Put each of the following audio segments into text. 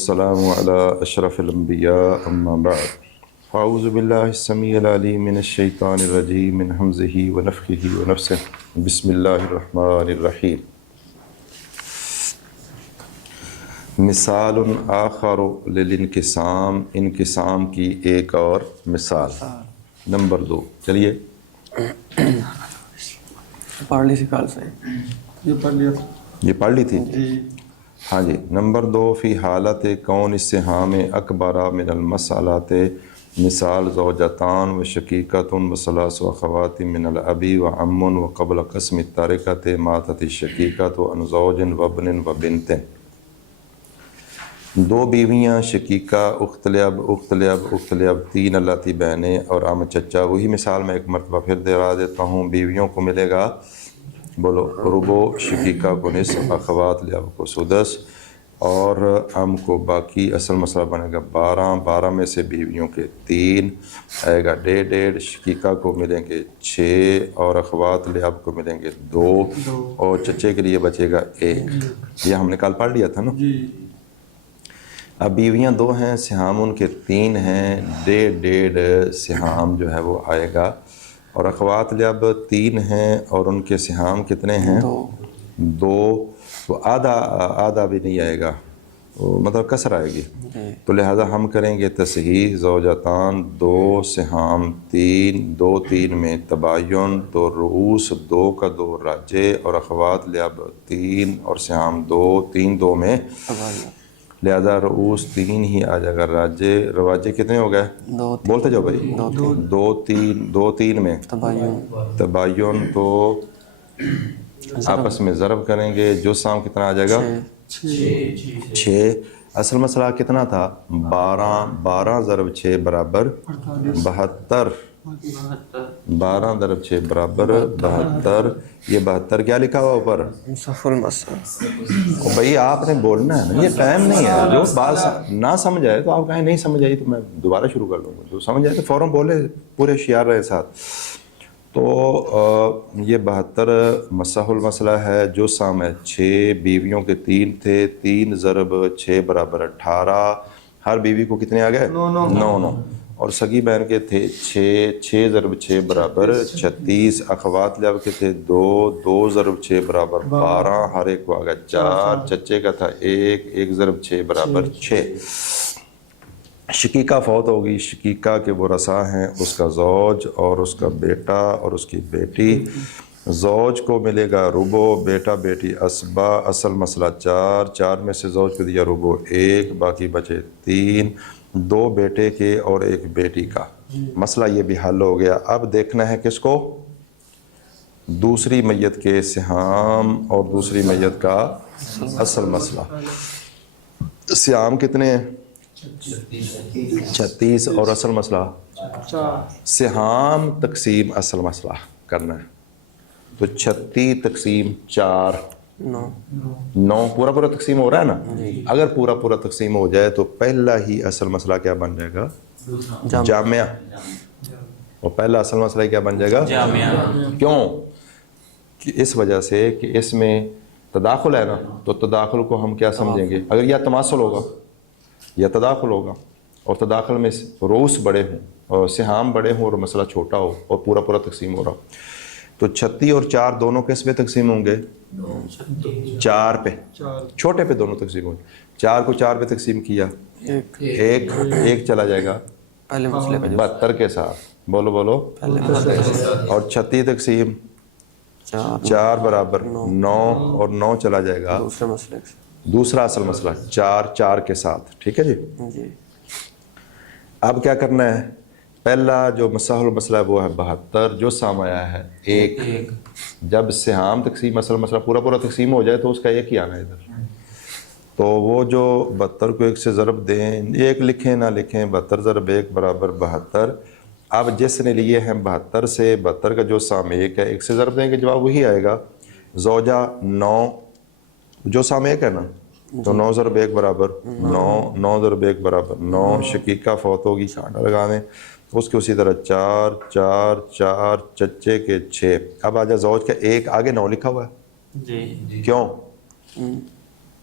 السلام علی اشرف الانبیاء اما بعد اعوذ باللہ السمیع العلیم من الشیطان الرجیم من حمزہ ونفخہ ونفثہ بسم اللہ الرحمن الرحیم مثال آخر للانقسام، انقسام کی ایک اور مثال نمبر 2۔ چلیے پڑھ لی تھی کل سے، یہ پڑھ لی تھی ہاں جی۔ نمبر 2، فی حالت کون السہام اکبر من المسألات، مثال زوجتان و شقیقۃ و ثلاث اخوات من الابی و عم و قبل قسم التارکۃ ماتت الشقیقۃ عن زوج و ابن و بنت۔ دو بیویاں شقیقہ، اخت لاب، اخت لاب، اخت لاب، تین اللہ بہنیں اور عم چچا۔ وہی مثال میں ایک مرتبہ پھر دہرا دیتا ہوں۔ بیویوں کو ملے گا بولو ربو، شقیقہ کو نصف، اخوات لاب کو سدس اور عم کو باقی۔ اصل مسئلہ بنے گا 12 میں سے بیویوں کے 3 آئے گا 1.5، شقیقہ کو ملیں گے 6 اور اخوات لاب کو ملیں گے 2 اور چچے کے لیے بچے گا 1۔ یہ ہم نے کل پڑھ لیا تھا نا۔ اب بیویاں 2 ہیں، سہام ان کے 3 ہیں، 1.5 سہام جو ہے وہ آئے گا، اور اخوات لاب 3 ہیں اور ان کے سہام کتنے ہیں؟ 2۔ تو آدھا بھی نہیں آئے گا، مطلب کسر آئے گی۔ تو لہذا ہم کریں گے تصحیح، زوجتان 2 سہام 3، 2 3 میں تباین، تو رؤوس 2 کا 2 راجے اور اخوات لاب 3 اور سہام 2، 3 2 میں لہذا رؤوس 3 ہی آ جائے گا، راجے کتنے ہو گئے؟ بولتے جاؤ بھائی۔ 2 3 میں تباین، تو آپس میں ضرب کریں گے، جو سام کتنا آ جائے گا؟ 6۔ اصل مسئلہ کتنا تھا؟ 12 ضرب 6 برابر 72، 12 ضرب 6 برابر 72۔ یہ 72 کیا لکھا ہوا اوپر؟ بھائی آپ نے بولنا ہے نا، یہ ٹائم نہیں ہے۔ جو بات نہ سمجھ آئے تو آپ کہیں نہیں سمجھ آئی تو میں دوبارہ شروع کر دوں گا، جو سمجھ آئے تو فوراً بولے، پورے ہوشیار رہے ساتھ۔ تو یہ 72 مسح المسئلہ ہے، جو سام ہے 6، بیویوں کے 3 تھے، 3 ضرب 6 برابر 18، ہر بیوی کو کتنے آ گئے؟ 9۔ اور سگی بہن کے تھے 6 ضرب 6 برابر 36، اخوات لاب کے تھے 2 ضرب 6 برابر 12، ہر ایک کو آ گیا 4، چچے کا تھا 1 ضرب 6 برابر 6۔ شقیقہ فوت ہوگی، شقیقہ کے ورثاء ہیں اس کا زوج اور اس کا بیٹا اور اس کی بیٹی۔ زوج کو ملے گا ربو، بیٹا بیٹی اسبا۔ اصل مسئلہ 4 میں سے زوج کو دیا ربو 1، باقی بچے 3، 2 بیٹے کے اور 1 بیٹی کا۔ مسئلہ یہ بھی حل ہو گیا۔ اب دیکھنا ہے کس کو؟ دوسری میت کے سہام اور دوسری میت کا اصل مسئلہ۔ سہام کتنے ہیں؟ 36 اور اصل مسئلہ 4۔ سہام تقسیم اصل مسئلہ کرنا ہے، تو 36 تقسیم 4 9 پورا تقسیم ہو رہا ہے نا۔ اگر پورا تقسیم ہو جائے تو پہلا ہی اصل مسئلہ کیا بن جائے گا؟ جامعہ۔ اور پہلا اصل مسئلہ کیا بن جائے گا؟ جامعہ۔ کیوں؟ کہ اس وجہ سے کہ اس میں تداخل ہے نا، تو تداخل کو ہم کیا سمجھیں گے؟ اگر یا تماثل ہوگا یا تداخل ہوگا، اور تداخل میں رؤوس بڑے ہوں اور سہام بڑے ہوں اور مسئلہ چھوٹا ہو اور پورا تقسیم ہو رہا، تو 36 اور 4 دونوں کس پہ تقسیم ہوں گے؟ 4 پہ، چھوٹے پہ دونوں تقسیم ہوں گے۔ 4 کو 4 پہ تقسیم کیا، ایک چلا جائے گا 72 کے ساتھ، بولو، اور 36 تقسیم 4 برابر 9 اور 9 چلا جائے گا دوسرا اصل مسئلہ 4 کے ساتھ۔ ٹھیک ہے جی۔ اب کیا کرنا ہے؟ پہلا جو مسح المسئلہ ہے وہ ہے 72، جو سام آیا ہے 1۔ جب سہام تقسیم اصل مسئلہ پورا تقسیم ہو جائے تو اس کا 1 ہی آنا ہے ادھر، تو وہ جو 72 کو 1 سے ضرب دیں، 1 لکھیں نہ لکھیں، 72 ضرب 1 برابر 72۔ اب جس نے لیے ہیں 72 سے 72 کا جو سام 1 ہے، 1 سے ضرب دیں گے جواب وہی آئے گا۔ زوجہ 9، جو سام 1 ہے نا، تو 9 ضرب 1 برابر 9، 9 ضرب 1 برابر 9۔ شقیقہ فوت ہوگی، چھانٹا لگا دیں، اس کے اسی طرح 4 4 4، چچے کے 6۔ اب آ جا زوج کا 1، آگے 9 لکھا ہوا ہے، کیوں؟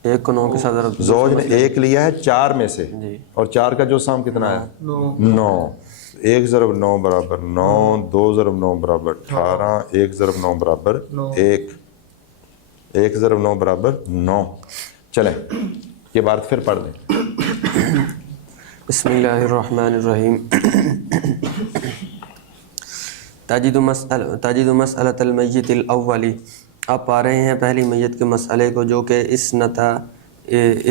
ایک کو 9 کے ساتھ ضرب زوج نے ایک لیا ہے 4 میں سے جی اور 4 کا جو سام کتنا ہے 9 1 ضرب 9 برابر 9 2 ضرب 9 برابر 18 1 ضرب 9 برابر 1 1 ضرب 9 برابر 9 چلیں یہ بات پھر پڑھ دیں بسم اللہ الرحمن الرحیم تجد مسئلۃ المیت الاولی آپ پا رہے ہیں پہلی میت کے مسئلے کو جو کہ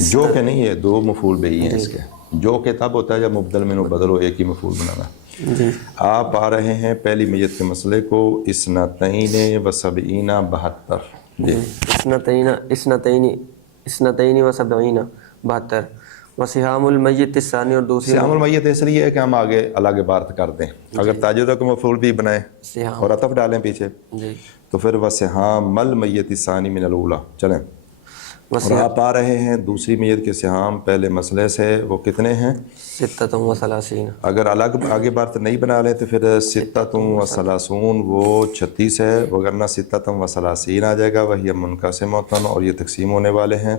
جو کہ نہیں ہے 2 مفعول بھی ہیں اس کے جو کہ تب ہوتا ہے جب مبدل منہ بدل ہو ایک ہی مفعول بنانا جی آپ پا رہے ہیں پہلی میت کے مسئلے کو اثنتین و سبعین 72 جی اثنتین و سبعین 72 وسہام المیت الثانی اور دوسری سیام المیت اس لیے ہے کہ ہم آگے الگ عبارت کر دیں اگر تاجدہ کو مفعول بھی بنائیں سہام اور عطف ڈالیں پیچھے جی تو پھر وسہام المیت الثانی من الاولی چلیں اور آپ آ رہے ہیں دوسری میت کے سہام پہلے مسئلے سے وہ کتنے ہیں 36 اگر الگ آگے بارت نہیں بنا لیں تو پھر 36 وہ 36 ہے وگرنہ 36 آ جائے گا وہی منقسمۃ اور یہ تقسیم ہونے والے ہیں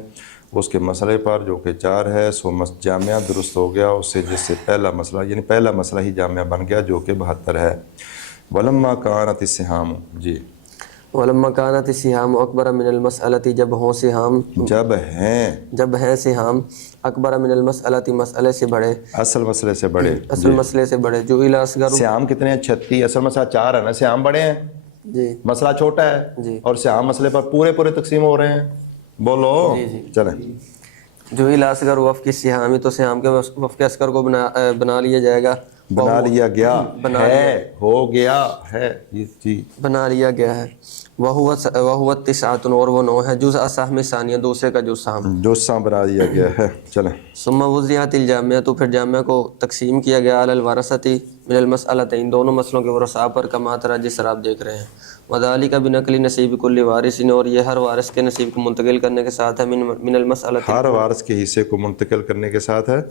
اس کے مسئلے پر جو کہ 4 ہے سو جامعہ درست ہو گیا اس سے جس سے پہلا مسئلہ یعنی پہلا مسئلہ ہی جامعہ بن گیا جو کہ 72 ہے ولما کانت السہام جی ولما کانت السہام اکبر من المسألۃ جب ہوں سہام جب ہیں سہام اکبر من المسألۃ مسئلے سے بڑے اصل مسئلے سے بڑے اصل مسئلے سے بڑے جو الی اصغر سیام کتنے ہیں 36 اصل مسئلہ 4 ہے نا سیام بڑے ہیں جی مسئلہ چھوٹا ہے جی اور سیام مسئلے پر پورے تقسیم ہو رہے ہیں بولو چلیں جو الی اصغر وفق السہامی تو سہام کے وفق اصغر کو بنا لیا جائے گا بنا لیا گیا ہے ہو گیا ہے جی بنا لیا گیا ہے وہ 9 اور وہ 9 ہے جز اسہم ثانیہ دوسرے کا جو سہم جو سام بنا دیا گیا ہے چلیں ثم وضعت الجامعہ تو پھر جامعہ کو تقسیم کیا گیا علی الورثۃ من المسئلتین دونوں مسئلوں کے ورثاء پر کما طرح جس طرح آپ دیکھ رہے ہیں وذالک بنقل نصیب کل وارث اور یہ ہر وارث کے نصیب کو منتقل کرنے کے ساتھ ہے من المسئلۃ ہر وارث کے حصے کو منتقل کرنے کے ساتھ ہے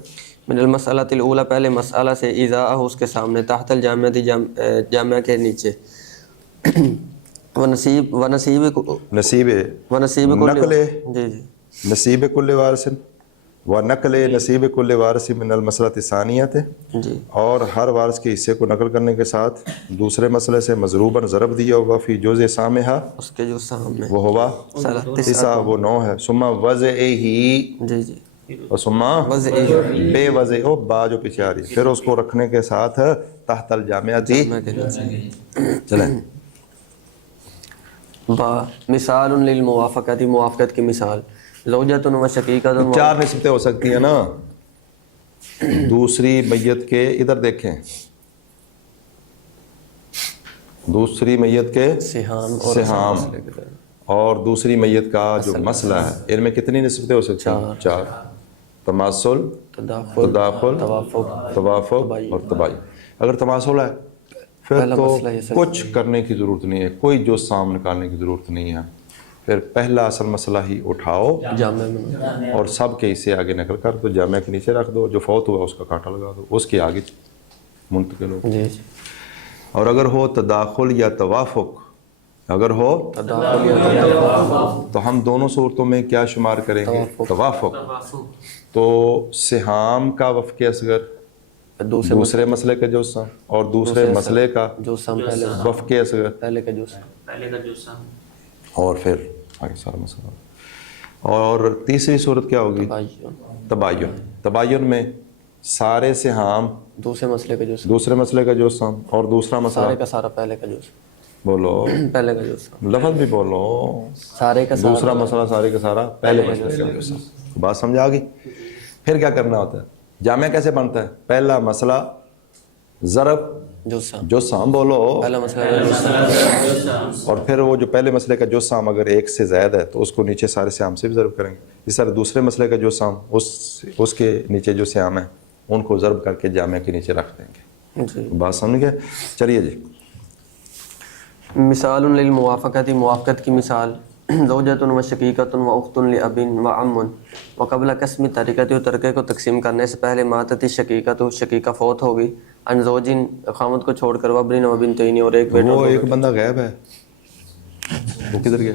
من المسئلۃ الاولی پہلے مسئلہ سے اذاءہ اس کے سامنے تحت الجامعہ جامعہ کے نیچے ونصیب نقل جی جی نصیب کل وارث و نقل نصیب کل وارث من المسئلۃ الثانیۃ جی اور ہر وارث کے حصے کو نقل کرنے کے ساتھ دوسرے مسئلے سے مضروباً ضرب دیا ہوا فی جزء سامہا اس کے جو سامنے وہ ہوا 9 وہ 9 ہے ثم وضعہ جی جی اور ثم بے وضع او با جو پیچھے آ رہی پھر اس کو رکھنے کے ساتھ تحت الجامعہ دی چلیں مثال للموافقت موافقت کی مثال زوجۃ و شقیقۃ 4 نسبتیں ہو سکتی ہیں نا دوسری میت کے ادھر دیکھیں دوسری میت کے سہام اور دوسری میت کا جو مسئلہ ہے ان میں کتنی نسبتیں ہو سکتی ہیں 4 تماثل تداخل توافق اور تباین اگر تماثل ہے پھر تو کچھ کرنے کی ضرورت نہیں ہے کوئی جو سام نکالنے کی ضرورت نہیں ہے پھر پہلا اصل مسئلہ ہی اٹھاؤ جامع میں اور سب کے حصے آگے نقل کر دو جامع کے نیچے رکھ دو جو فوت ہوا اس کا کانٹا لگا دو اس کے آگے منتقل ہو جی جی اور اگر ہو تداخل یا توافق اگر ہو تو ہم دونوں صورتوں میں کیا شمار کریں گے توافق تو سہام کا وفق اصغر دوسرے مسئلے کا جو سام اور دوسرے مسئلے کا جو سام پہلے وفق اصغر پہلے کا جو سام اور پھر آگے سارا مسئلہ اور تیسری صورت کیا ہوگی تباین تباین میں سارے سہام دوسرے مسئلے کا جو سام دوسرے مسئلے کا جو سام اور دوسرا مسئلہ سارے کا سارا پہلے کا جو سام بولو پہلے کا جو سام لفظ بھی بولو سارے کا سارا دوسرا مسئلہ سارے کا سارا پہلے مسئلے کا جو سام بات سمجھا گئی پھر کیا کرنا ہوتا ہے جامع کیسے بنتا ہے پہلا مسئلہ ضرب جو سام بولو پہلا مسئلہ اور پھر وہ جو پہلے مسئلے کا جو سام اگر ایک سے زائد ہے تو اس کو نیچے سارے سیام سے بھی ضرب کریں گے اس طرح دوسرے مسئلے کا جو سام اس کے نیچے جو سیام ہیں ان کو ضرب کر کے جامع کے نیچے رکھ دیں گے جی بات سمجھ گئے چلیے جی مثال للموافقت موافقت کی مثال زوجۃ و شقیقۃ و اخت لاب و عم و قبل قسم ترکت و ترکے کو تقسیم کرنے سے پہلے ماتت شقیقت شقیقہ فوت ہوگی ان زوجن خامد کو چھوڑ کر وابن و بنتین اور ایک بیٹا وہ ایک بندہ غائب ہے وہ کدھر گیا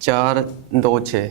4 2 6,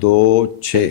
2 6,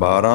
12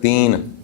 3,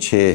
6,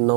9,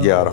11,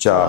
4।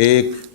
1,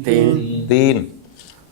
3।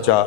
4।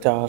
4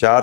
4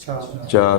4,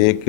1,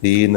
3,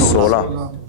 16।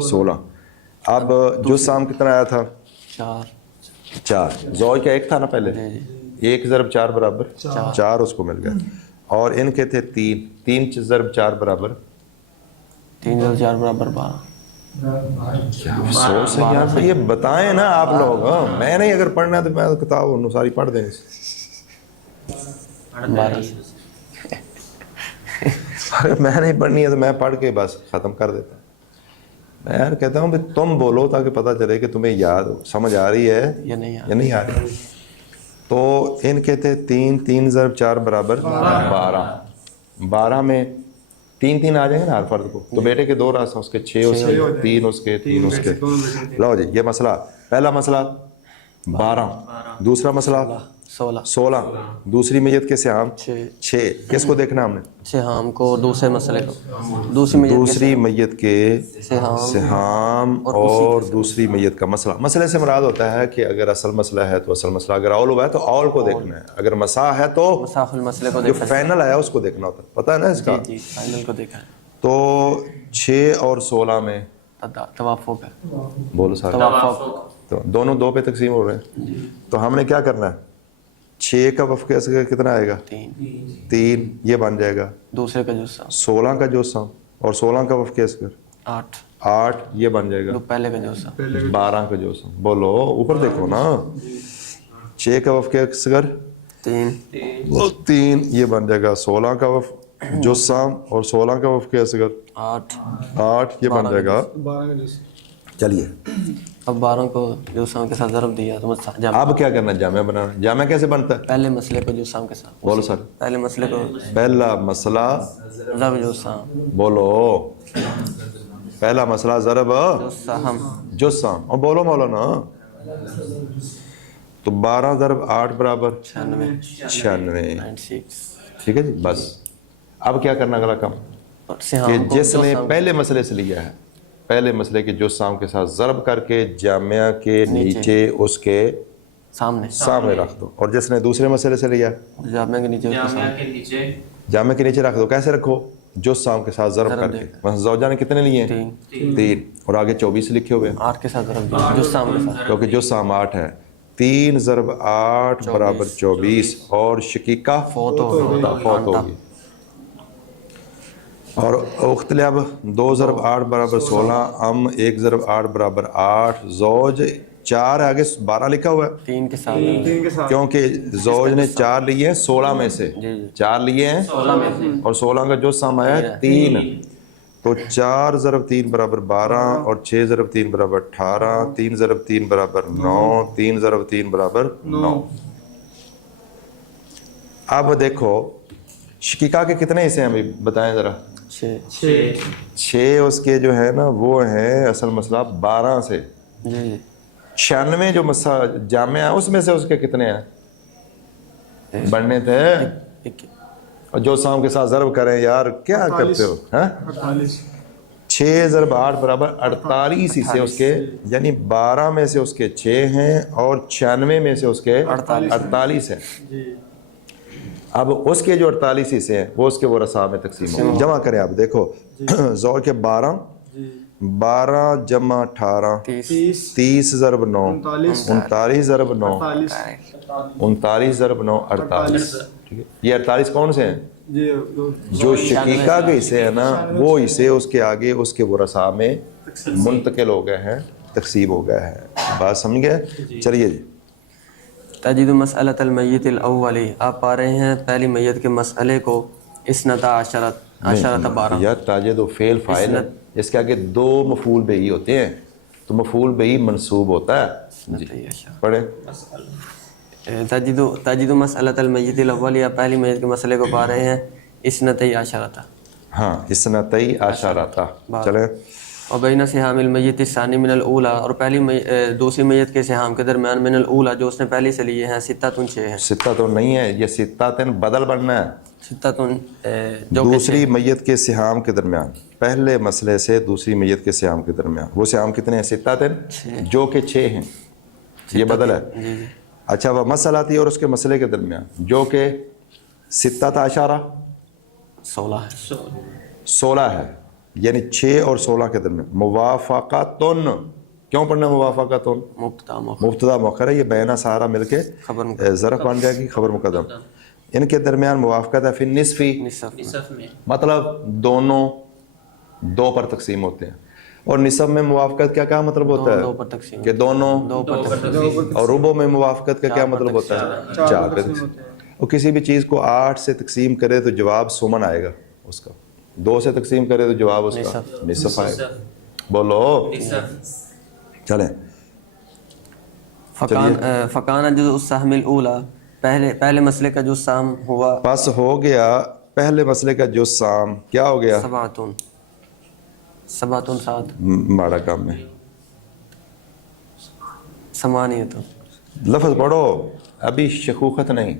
16। اب جو سام کتنا آیا تھا؟ 4 4. زوج کا ایک تھا نا پہلے, 1 ضرب 4 برابر 4 اس کو مل گیا. اور ان کے تھے 3, 3 ضرب 4 برابر 3 ضرب 4 برابر 12. افسوس ہے یار, یہ بتائیں نا آپ لوگ. میں نہیں, اگر پڑھنا ہے تو میں کتاب ساری پڑھ دیں. 12 اگر میں نہیں پڑھنی ہے تو میں پڑھ کے بس ختم کر دیتا. میں یار کہتا ہوں کہ تم بولو تاکہ پتہ چلے کہ تمہیں یاد ہو, سمجھ آ رہی ہے یا نہیں یا نہیں آ رہی. تو ان کے تھے 3, 3 ضرب 4 برابر 12. 12 میں 3 3 آ جائیں گے نا ہر فرد کو, تو بیٹے کے 2 راس ہیں, اس کے 6 اس کے 3 اس کے 3 اس کے. لو جی, یہ مسئلہ, پہلا مسئلہ 12, دوسرا مسئلہ 16, دوسری میت کے سہام 6. کس کو دیکھنا ہم نے؟ سہام کو, دوسرے مسئلے کو, دوسری میت کے سہام اور دوسری میت کا مسئلہ. مسئلے سے مراد ہوتا ہے کہ اگر اصل مسئلہ ہے تو اصل مسئلہ, اگر اول ہوا ہے تو اول کو دیکھنا ہے, اگر مسا ہے تو مساف المسئلے کو جو فائنل آیا اس کو دیکھنا ہوتا ہے. پتہ ہے نا اس کا؟ جی فائنل کو دیکھا ہے. تو 6 اور 16 میں توافق ہے. بولو سارے, تو دونوں 2 پہ تقسیم ہو رہے ہیں. تو ہم نے کیا کرنا ہے؟ 6 کا وفق اصغر کتنا آئے گا؟ 3. یہ بن جائے گا دوسرے کا جو سام, 16 کا جو سام, اور 16 کا وفق اصغر 8. یہ بن جائے گا پہلے کا جو سام 12 کا جو سام. بولو اوپر دیکھو نا. 6 کا وفق اصغر 3. یہ بن جائے گا 16 کا وفق جو سام, اور 16 کا وفق اصغر 8. یہ بن جائے گا. چلیے اب 12 کو جو سام کے ساتھ ضرب دیا تو اب کیا کرنا؟ جامع بنانا. جامع کیسے بنتا ہے؟ پہلے مسئلے کو جو سام کے ساتھ. بولو سر. پہلے مسئلے کو پہلا مسئلہ ضرب جو سام. بولو, پہلا مسئلہ ضرب جو سام. اور بولو مولانا. تو 12 ضرب 8 برابر 96. ٹھیک ہے جی, بس. اب کیا کرنا اگلا کام؟ کہ جس نے پہلے مسئلے سے لیا ہے, پہلے مسئلے کے جو سام کے ساتھ ضرب کر کے جامعہ کے نیچے اس کے سامنے رکھ دو, اور جس نے دوسرے مسئلے سے لیا جامعہ کے نیچے جامعہ کے نیچے رکھ دو. کیسے رکھو؟ جو سام کے ساتھ ضرب کر کے. مثلا زوجہ نے کتنے لیے ہیں؟ 3, اور آگے 24 لکھے ہوئے ہیں 8 کے ساتھ ضرب دیا جو سام کے ساتھ, کیونکہ جو سام 8 ہے. 3 ضرب 8 برابر 24, اور شقیقہ فوت ہوگی. اور اخت اب 2 ضرب 8 برابر 16, 1 ضرب 8 برابر 8, زوج 4 ہے, آگے 12 لکھا ہوا ہے 3 کے ساتھ, کیونکہ زوج نے 4 لیے ہیں 16 میں سے, 4 لیے ہیں 16 میں سے, اور 16 کا جو سام آیا ہے 3. تو 4 ضرب 3 برابر 12, اور 6 ضرب 3 برابر 18, 3 ضرب 3 برابر 9, 3 ضرب 3 برابر 9. اب دیکھو شقیقہ کے کتنے حصے ہیں ابھی بتائیں ذرا. 6 اس کے جو ہے نا وہ ہیں اصل مسئلہ 12 سے. 96 جو مسئلہ جامع ہے اس میں سے اس کے کتنے ہیں بننے تھے؟ اور جو سام کے ساتھ ضرب کریں یار, کیا کرتے ہو؟ 6 ضرب 8 برابر 48 حصے اس کے, یعنی 12 میں سے اس کے 6 ہیں, اور 96 میں سے اس کے 48 ہیں. اب اس کے جو 48 حصے ہیں وہ اس کے ورثاء میں تقسیم ہو. جمع کریں آپ, دیکھو زوج کے 12 جمع 18 30 ضرب 9 39 ضرب 9 39 ضرب 9 48. یہ 48 کون سے ہیں؟ جو شقیقہ کے حصے ہیں نا وہ حصے اس کے آگے اس کے ورثاء میں منتقل ہو گئے ہیں, تقسیم ہو گئے ہیں. بات سمجھ گئے؟ چلیے جی. تجد مسئلۃ المیت الاولی, آپ پا رہے ہیں پہلی میت کے مسئلے کو 12 یا تاجد و فعل فاعل ہے, اس کے آگے 2 مفعول بہی ہوتے ہیں, تو مفعول بہی منصوب ہوتا ہے. جی پڑھیں. تجد مسئلۃ المیت الاولی, آپ پہلی میت کے مسئلے کو پا رہے ہیں 12. ہاں 12. چلیں. اور بین سہام المیت الثانی من الاولی, اور پہلی دوسری میت کے سہام کے درمیان من الاولی جو اس نے پہلی سے لیے ہیں 6 ہیں. 6 نہیں ہے, یہ 6 بدل بننا ہے. 6 دوسری میت کے سہام کے درمیان, پہلے مسئلے سے دوسری میت کے سہام کے درمیان وہ سہام کتنے ہیں؟ 6 جو کہ 6 ہیں, یہ بدل ہے. اچھا وہ مسئلہ تھی اور اس کے مسئلے کے درمیان جو کہ 16 16 ہے, یعنی 6 اور 16 کے درمیان موافقتن کیوں پڑھنا موافقتن؟ مبتدا مؤخر مبتدا مؤخر ہے، یہ بینا سارا مل کے خبر مقدم ظرف بن جائے گی، خبر مقدم. ان کے درمیان موافقت ہے فی نصفی، نصف میں مطلب دونوں دو پر تقسیم ہوتے ہیں. اور نصف میں موافقت کیا مطلب ہوتا دو ہے پر تقسیم کہ دونوں. دو پر تقسیم اور ربع میں موافقت کا کیا مطلب ہوتا ہے؟ چار پہ تقسیم. اور کسی بھی چیز کو 8 سے تقسیم کرے تو جواب سمن آئے گا اس کا، 2 سے تقسیم کرے تو جواب اس کا نصف آئے گا. بولو چلیں. فکان جزء السهم الاولى پہلے مسئلے کا جو سام ہوا پس ہو گیا پہلے مسئلے کا جو سام کیا ہو گیا؟ سبعتن 7 ماڑا کام میں ثمانیت لفظ پڑھو، ابھی شکوخت نہیں،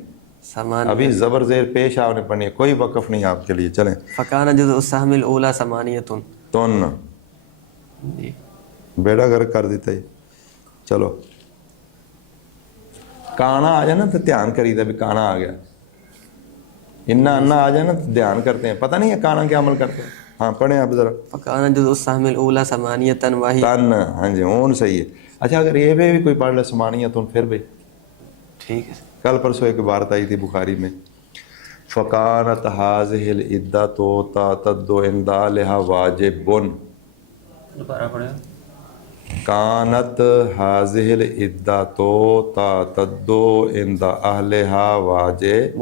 ابھی زبر زیر پیش آنے پڑنی ہے، کوئی وقف نہیں آپ کے لیے. چلیں. فکان جزء السهم الاولى ثمانیت. تن جی بیڑا گھر کر دیتا ہے. چلو کانا آ جائے نا تو دھیان کری تھا بھی کانا آ گیا. انا انا آ جائے نا تو دھیان کرتے ہیں، پتہ نہیں ہے کانا کیا عمل کرتے ہیں. ہاں پڑھیں آپ ذرا. فکان جزء السهم الاولى ثمانیت وہی تن، ہاں جی اون صحیح ہے. اچھا اگر یہ بھی کوئی پڑھ لے سمانیتن پھر بھی ٹھیک ہے. کل پرسوں ایک عبارت آئی تھی بخاری میں، فکانت هذه العدۃ تعتد عند اہلها واجب. دوبارہ پڑھیں. کانت هذه العدۃ تعتد عند اہلها واجب.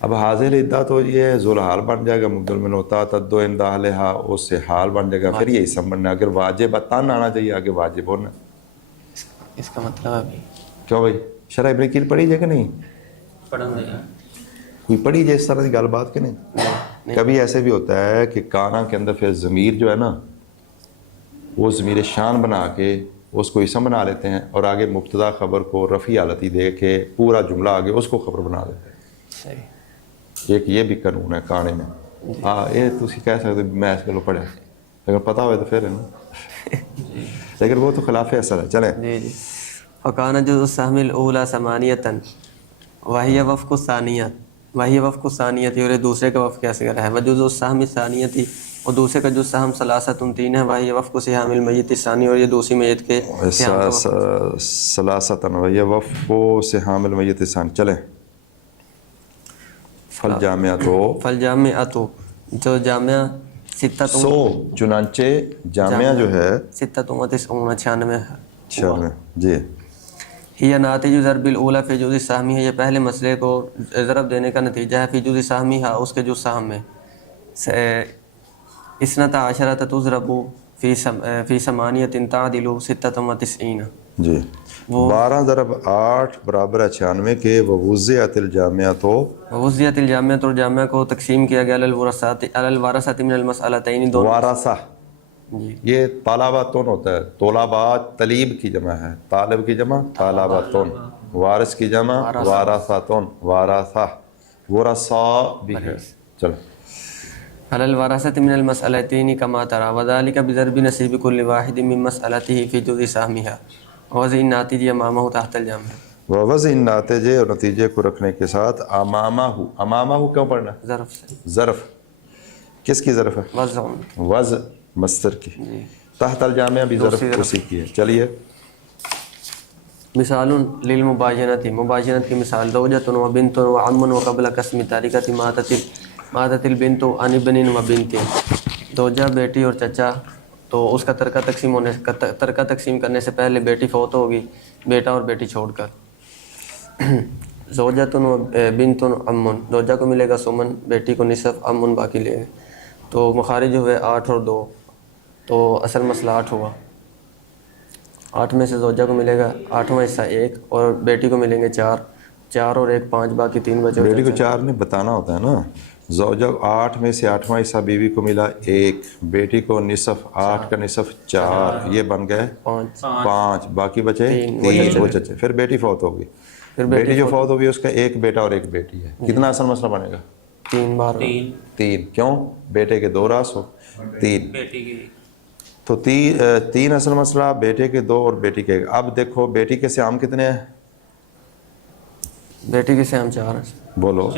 اب حاضر العدۃ تو یہ ذوالحال بن جائے گا، مبدل من تعتد عند اہلها اس سے حال بن جائے گا، پھر یہی سب بننا. اگر واجب تن آنا چاہیے آگے واجب ہونا. اس کا مطلب ابھی کیوں بھائی شرح ابن کیل پڑھی جائے کہ نہیں؟ پڑھیں گے. کوئی پڑھی جائے اس طرح کی گل بات کہ نہیں؟ کبھی ایسے بھی ہوتا ہے کہ کانا کے اندر پھر ضمیر جو ہے نا وہ ضمیر شان بنا کے اس کو اسم بنا لیتے ہیں، اور آگے مبتدا خبر کو رفع حالتی دے کے پورا جملہ آگے اس کو خبر بنا دیتے ہیں. صحیح. ایک یہ بھی قانون ہے کانے میں. ہاں یہ تسی کہہ سکتے میں اس کو پڑھا، اگر پتہ ہوئے تو پھر ہے نا، لیکن وہ تو خلاف اثر ہے. چلیں. جی جی. فکان جزء السهم الاولى ثمانیت وہی وفق الثانیت. وہی وفق الثانیت اور دوسرے کا وفق کیسے کرا ہے؟ وجزء السهم الثانیت اور دوسرے کا جو سہم ثلاثۃ 3 ہے. وہی وفق سہام المیت الثانی اور یہ دوسری میت کے سہام کا وفق. ثلاثۃ وہی وفق سہام المیت الثانی. چلیں. فالجامعۃ جو جامعہ ستۃ سو چنانچہ جامعہ جو ہے ستۃ و 96 96. جی. یہ ناتج ضرب الاولی فی جزء السہمی ہے، یہ پہلے مسئلے کو ضرب دینے کا نتیجہ ہے. فی جزء السہمی ہے اس کے جو سہم میں اثنتا عشرۃ تضرب فی ثمانیۃ تعدل 96. جی. 12 ضرب 8 برابر ہے 96 کے. ووضعت الجامعۃ ووضعت الجامعۃ اور جامعہ کو تقسیم کیا گیا الورثۃ من المسألتین دونوں. وارثہ جی. یہ طالباتون ہوتا ہے. طلبات طلیب کی جمع ہے، طالب کی جمع طالباتون، وارث کی جمع وارثاتون، وارثہ ورثا بھی ہے. چلو. علی الورثۃ من المسألتین کما ترى وذلك بضرب نصیب کل واحد من مسألته فی جزء سہمها ووضع الناتج امامہ تحت الجامع. ووضع الناتج اور نتیجے کو رکھنے کے ساتھ امامہ. امامہ کیوں پڑھنا؟ ظرف سے. ظرف کس کی ظرف ہے؟ وضع. وضع مصدر کی. تحت الجامع بھی ظرف اسی کی ہے. چلیے. مثال للمباینۃ، مباینت کی مثال. زوجۃ و بنت و عم و قبل قسم تارکۃ ماتت البنت عن ابن و بنت. زوجہ بیٹی اور چچا، تو اس کا ترکہ تقسیم کرنے سے پہلے بیٹی فوت ہوگی بیٹا اور بیٹی چھوڑ کر. زوجۃ و بنت عم، زوجہ کو ملے گا سمن، بیٹی کو نصف، عم باقی لے گئے. تو مخارج ہوئے 8 اور 2، تو اصل مسئلہ 8 ہوا. 8 میں سے زوجہ کو ملے گا 8واں حصہ 1 اور بیٹی کو ملیں گے 4. 4 اور 1 5 باقی 3 بچے. بیٹی کو 4 نہیں بتانا ہوتا ہے نا. زوجہ 8 میں سے 8واں حصہ بیوی کو ملا 1، بیٹی کو نصف، 8 کا نصف 4، یہ بن گئے 5 باقی بچے 3 وہ چچے. پھر بیٹی فوت ہوگی. بیٹی جو فوت ہوگی اس کا ایک بیٹا اور ایک بیٹی ہے. کتنا اصل مسئلہ بنے گا؟ 3 بار 3. کیوں؟ بیٹے کے 2 راس ہو 3، تو 3 اصل مسئلہ، بیٹے کے 2 اور بیٹی کے 1. اب دیکھو بیٹی کے سہام کتنے ہیں؟ بیٹی کے سہام 4 ہیں. بولو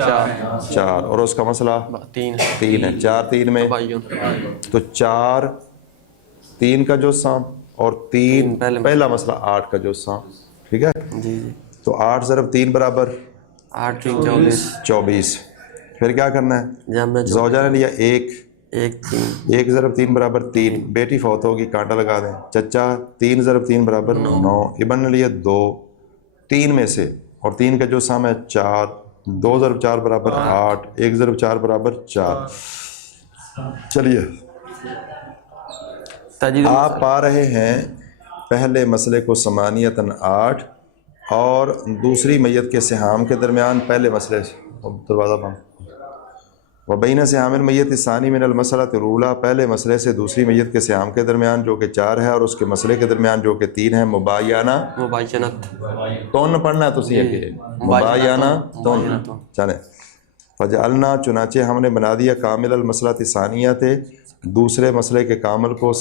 4. اور اس کا مسئلہ 3 ہے. 4 3 میں تو 4 3 کا جزء اور 3 پہلا مسئلہ 8 کا جزء. ٹھیک ہے. جی جی. تو 8 ضرب 3 برابر 8 3 24. 24. پھر کیا کرنا ہے؟ جامع زوجہ نے لیا 1. 1 3. 1 ضرب 3 برابر 3. بیٹی فوت ہوگی, کانٹا لگا دیں. چچا 3 ضرب 3 برابر 9. ابن نے لیا 2. 3 میں سے, اور 3 کا جو سام ہے 4. 2 ضرب 4 برابر 8. 1 ضرب 4 برابر 4. چلیے تجربہ آپ پا رہے ہیں پہلے مسئلے کو ثمانیتاً 8 اور دوسری میت کے سہام کے درمیان پہلے مسئلے سے دروازہ بند وبین سہام المیت الثانی من المسئلہ الاولی, پہلے مسئلے سے دوسری میت کے سہام کے درمیان جو کہ 4 ہے, اور اس کے مسئلے کے درمیان جو کہ 3 ہے. مباینت تون پڑھنا ہے تو سی ہے مباینہ تون. چلیں فجعلنا, چنانچہ ہم نے بنا دیا کامل المسئلہ الثانیہ تھے, دوسرے مسئلے کے کامل کو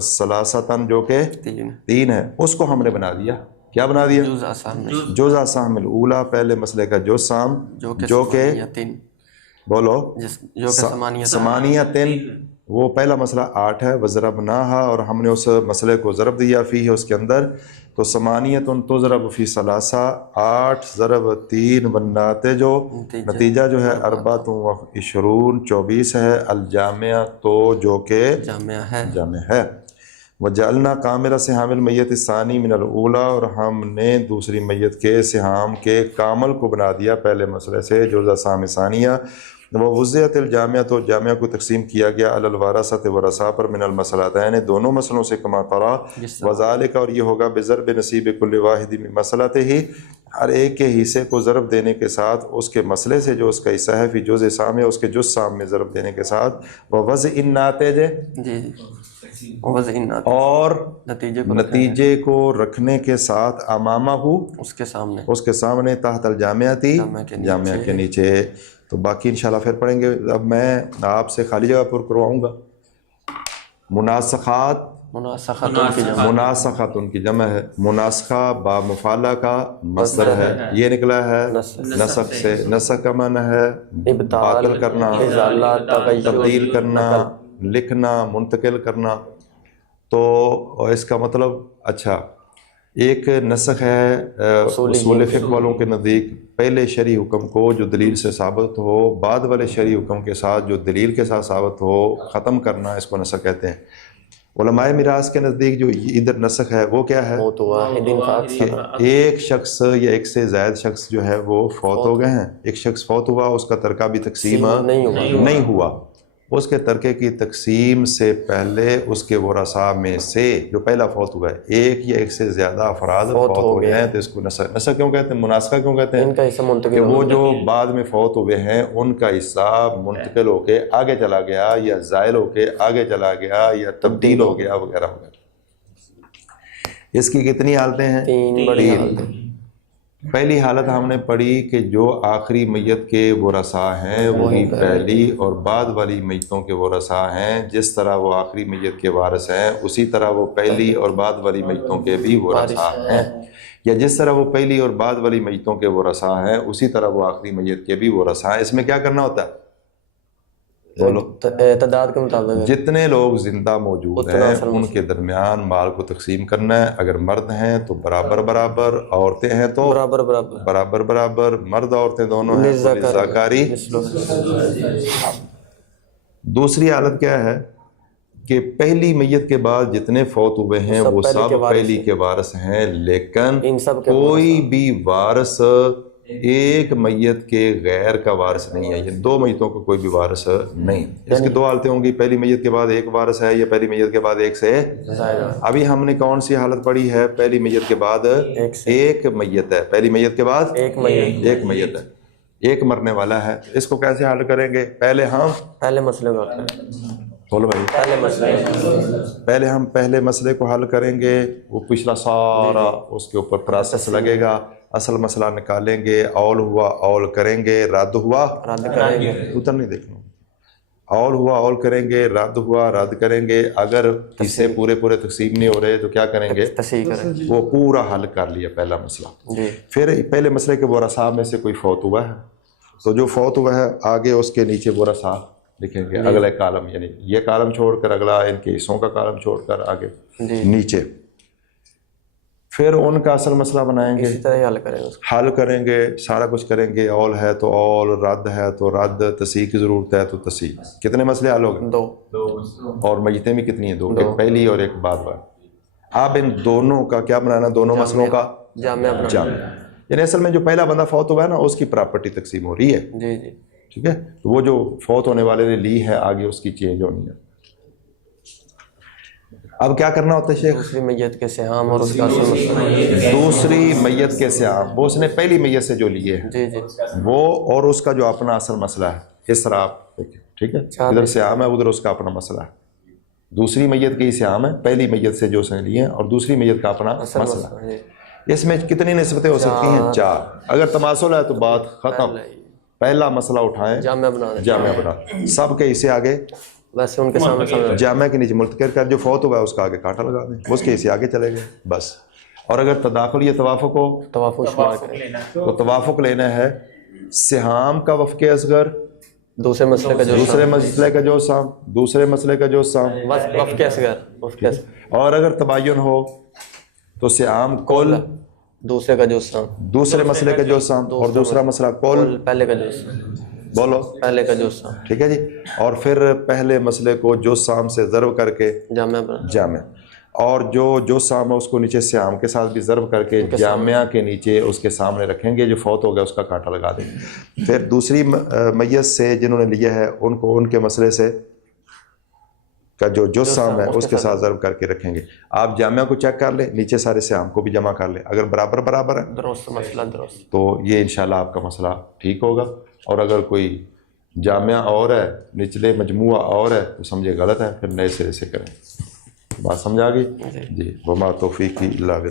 ثلاثتاً جو کہ 3 ہے, اس کو ہم نے بنا دیا. کیا بنا دیا؟ جزء سہم الاولی, پہلے مسئلے کا جزء سہم جو کہ بولو ثمانیتاً, وہ پہلا مسئلہ 8 ہے. وضربناہا, اور ہم نے اس مسئلے کو ضرب دیا فیہ, اس کے اندر. تو ثمانیتاً تضرب فی ثلاثہ, 8 ضرب 3 والناتج, نتیجہ جو ہے 24 24 ہے. الجامعہ, تو جو کہ جامع ہے. وجعلنا کامل سہام المیت الثانی من الاولی, اور ہم نے دوسری میت کے سہام کے کامل کو بنا دیا پہلے مسئلے سے جزء سہام ثانیہ. ووضعت الجامعہ, تو جامعہ کو تقسیم کیا گیا علی الورثۃ ورثاء پر من المسئلتین, دونوں مسئلوں سے کما ترا. وذالک, اور یہ ہوگا بضرب نصیب کل واحد من مسئلتہ, ہر ایک کے حصے کو ضرب دینے کے ساتھ اس کے مسئلے سے جو اس کا حصہ ہے, فی جزء سام, اس کے جزء سام میں ضرب دینے کے ساتھ. ووضع الناتج, اور نتیجے کو رکھنے کے ساتھ امامہ, اس کے سامنے, تحت الجامعتی, جامعہ کے نیچے. تو باقی انشاءاللہ پھر پڑھیں گے. اب میں آپ سے خالی جگہ پر کرواؤں گا. مناسخات, مناسخت ان کی جمع ہے. مناسخہ با مفعلہ کا مصدر ہے, یہ نکلا ہے نسخ سے. نسخ کا معنی ہے باطل کرنا, تبدیل کرنا, لکھنا, منتقل کرنا. تو اس کا مطلب, اچھا ایک نسخ ہے اصول فقہ والوں کے نزدیک, پہلے شرعی حکم کو جو دلیل سے ثابت ہو, بعد والے شرعی حکم کے ساتھ جو دلیل کے ساتھ ثابت ہو, ختم کرنا, اس کو نسخ کہتے ہیں. علماء میراث کے نزدیک جو ادھر نسخ ہے وہ کیا ہے, کہ ایک شخص یا ایک سے زائد شخص جو ہے وہ فوت ہو گئے ہیں. ایک شخص فوت ہوا, اس کا ترکہ بھی تقسیم نہیں ہوا. اس کے ترکے کی تقسیم سے پہلے اس کے ورثاء میں سے جو پہلا فوت ہوا ہے, ایک یا ایک سے زیادہ افراد فوت ہو گئے ہیں, تو اس کو نسخ کیوں کہتے ہیں, مناسخہ کیوں کہتے ہیں, کہ وہ جو بعد میں فوت ہوئے ہیں ان کا حصہ منتقل ہو کے آگے چلا گیا, یا زائل ہو کے آگے چلا گیا, یا تبدیل ہو گیا وغیرہ وغیرہ. اس کی کتنی حالتیں ہیں؟ 3. پہلی حالت ہم نے پڑھی کہ جو آخری میت کے ورثاء ہیں وہی پہلی اور بعد والی میتوں کے ورثاء ہیں. جس طرح وہ آخری میت کے وارث ہیں اسی طرح وہ پہلی اور بعد والی میتوں کے بھی ورثاء ہیں, یا جس طرح وہ پہلی اور بعد والی میتوں کے ورثاء ہیں اسی طرح وہ آخری میت کے بھی ورثاء ہیں. اس میں کیا کرنا ہوتا ہے, بولو, تعداد کے مطابق جتنے لوگ زندہ موجود ہیں ان کے درمیان مال کو تقسیم کرنا ہے. اگر مرد ہیں تو برابر برابر, عورتیں ہیں تو برابر برابر, مرد عورتیں دونوں ہیں ذکاری. دوسری حالت کیا ہے کہ پہلی میت کے بعد جتنے فوت ہوئے ہیں وہ سب پہلی کے وارث ہیں, لیکن کوئی بھی وارث ایک میت کے غیر کا وارث نہیں ہے, یہ 2 میتوں کا کوئی بھی وارث نہیں. اس کی 2 حالتیں ہوں گی, پہلی میت کے بعد ایک وارث ہے, یا پہلی میت کے بعد ایک سے. ابھی ہم نے کون سی حالت پڑھی ہے, پہلی میت کے بعد ایک میت ہے, پہلی میت کے بعد ایک میت ہے, ایک مرنے والا ہے. اس کو کیسے حل کریں گے, پہلے مسئلے کو بولو بھائی, پہلے مسئلے کو حل کریں گے. وہ پچھلا سارا اس کے اوپر پروسیس لگے گا, اصل مسئلہ نکالیں گے, اول ہوا اول کریں گے, رد ہوا رد کریں گے, اتر نہیں دیکھنا, اول ہوا اول کریں گے, رد ہوا رد کریں گے. اگر اس سے پورے تقسیم نہیں ہو رہے تو کیا کریں گے, وہ پورا حل کر لیا پہلا مسئلہ. پھر پہلے مسئلے کے ورثاء میں سے کوئی فوت ہوا ہے, تو جو فوت ہوا ہے آگے اس کے نیچے ورثاء لکھیں گے اگلے کالم، یعنی یہ کالم چھوڑ کر اگلا ان کے حصوں کا کالم چھوڑ کر آگے نیچے. پھر ان کا اصل مسئلہ بنائیں گے، اسی طرح حل کریں گے، حل کریں گے، سارا کچھ کریں گے. اول ہے تو اول، رد ہے تو رد، تصحیح کی ضرورت ہے تو تصحیح. کتنے مسئلے حل ہو گئے؟ 2. اور میتیں بھی کتنی ہیں؟ 2. ایک پہلی اور ایک بعد والی. اب ان دونوں کا کیا بنانا؟ دونوں مسئلوں کا جامع بنانا. جامع. یعنی اصل میں جو پہلا بندہ فوت ہوا ہے نا، اس کی پراپرٹی تقسیم ہو رہی ہے. جی جی ٹھیک ہے، تو وہ جو فوت ہونے والے نے لی ہے آگے اس کی چینج ہونی ہے. اب کیا کرنا ہوتا ہے شیخ؟ دوسری میت کے سہام اور اس کا اصل مسئلہ. دوسری میت کے سہام وہ اس نے پہلی میت سے جو لیے ہیں جی جی وہ، اور اس کا جو اپنا اصل مسئلہ ہے اسراف. ٹھیک ہے، ادھر سہام ہے، ادھر اس کا اپنا مسئلہ ہے. دوسری میت کے ہی سہام ہے، پہلی میت سے جو اس نے لیے ہیں، اور دوسری میت کا اپنا مسئلہ ہے. اس میں کتنی نسبتیں ہو سکتی ہیں؟ 4. اگر تماثل ہے تو بات ختم، پہلا مسئلہ اٹھائیں، جامع بنا دیں. جامع بنا. سب کے حصے آگے ویسے ان کے سامنے جامع کے نیچے ملتقر کر، جو فوت ہوا ہے اس کا آگے کانٹا لگا دیں، اس کے حصے آگے چلے گئے بس. اور اگر تداخل یا توافق ہو توافق شمار کریں. تو توافق لینا ہے سہام کا وفق اصغر، دوسرے مسئلے کا جو دوسرے مسئلے کا جو سام، دوسرے مسئلے کا جو سام. وفق اصغر. اور اگر تباین ہو تو سہام کل، دوسرے کا جو سام، دوسرے مسئلے کا جو سام، اور دوسرا مسئلہ کل، پہلے کا جو سام، بولو پہلے کا جو سام. ٹھیک ہے جی. اور پھر پہلے مسئلے کو جو سام سے ضرب کر کے جامع بنا. جامع، اور جو سام ہے اس کو نیچے سیام کے ساتھ بھی ضرب کر کے جامعہ کے نیچے اس کے سامنے رکھیں گے، جو فوت ہو گیا اس کا کانٹا لگا دیں گے. پھر دوسری میت سے جنہوں نے لیا ہے ان کو ان کے مسئلے سے کا جو سام ہے اس کے ساتھ ضرب کر کے رکھیں گے. آپ جامعہ کو چیک کر لیں، نیچے سارے سیام کو بھی جمع کر لیں، اگر برابر ہے درست مسئلہ درست، تو یہ انشاءاللہ آپ کا مسئلہ ٹھیک ہوگا. اور اگر کوئی جامعہ اور ہے، نچلے مجموعہ اور ہے، تو سمجھے غلط ہے، پھر نئے سرے سے کریں. بات سمجھ آ گئی؟ جی. وما توفیقی الا باللہ.